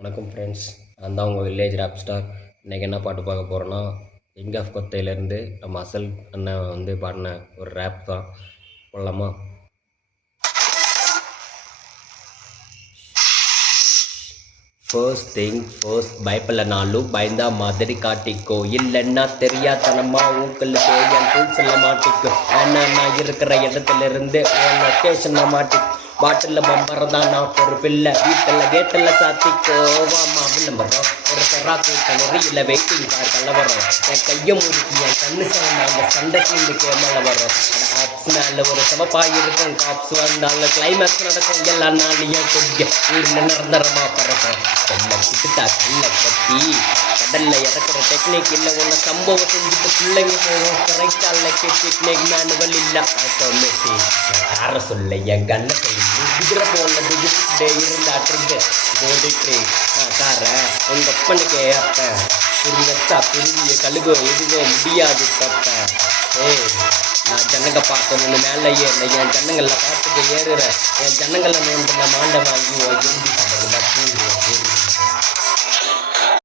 வணக்கம் ஃப்ரெண்ட்ஸ், நான் தான் உங்கள் வில்லேஜ் ராப் ஸ்டார். இன்றைக்கி என்ன பாட்டு பார்க்க போகிறோன்னா, கிங் ஆஃப் கொத்தையிலேருந்து நம்ம அசல் அண்ணன் பாடின ஒரு ரேப் தான். போடலாமா? ஃபர்ஸ்ட் திங் ஃபர்ஸ்ட், பயப்படலனாலும் பயந்தா மாதிரி காட்டிக்கோ. இல்லைன்னா தெரியாதனமா உங்களுக்கு என் டூல்ஸ்ல மாட்டிக்கோ. ஏன்னா நான் இருக்கிற இடத்துல இருந்து என் லொக்கேஷனை மாட்டிக்கோ. பாட்டில் பம்பரதான் நான் பொறுப்பில்லை. வீட்டில் கேட்டில் சாத்திக்கோ. வாமா விளம்பரம் ஒரு செரா கூட்டம் நெறியில் வெயிட்டிங் கார் கலவரம். என் கையை முறுக்கி என் கண்ணு சார்ந்த அந்த சண்டைக்கு இன்னைக்கு மேலே வரும். அந்த ஆப்ஸ் மேலே ஒரு சிவப்பாக இருக்கும். காப்ஸ் வந்தாலும் கிளைமேக்ஸ் நடக்கும். எல்லா நாளையும் கொஞ்சம் ஊரில் நிரந்தரமா பறக்கும். கிட்டா கல்ல கட்டி கடல்ல இறக்குற டெக்னிக் இல்லை. ஒன்று சம்பவம் செஞ்சுட்டு பிள்ளைங்க போகும். கரெக்டால டெக்னிக் மேனுவல் இல்லை, ஆட்டோமேட்டிக். யார சொல்ல என் கண்ணை சொல்லி குதிரை போல குதிச்சுட்டே இருந்தாட்டுருந்து ஓடிட்டு கார உங்க அப்பனுக்கு அப்ப புரி வச்சா புரிவிய கழுகோ எதுவோ முடியாது தப்ப. நான் ஜனங்க பார்க்கணும்னு மேலே ஏறல. என் ஜனங்களை பார்த்துட்டு ஏறுற. என் ஜனங்களை நோண்டு நான் மாண்டை வாங்கி இறுதி சம்பளமா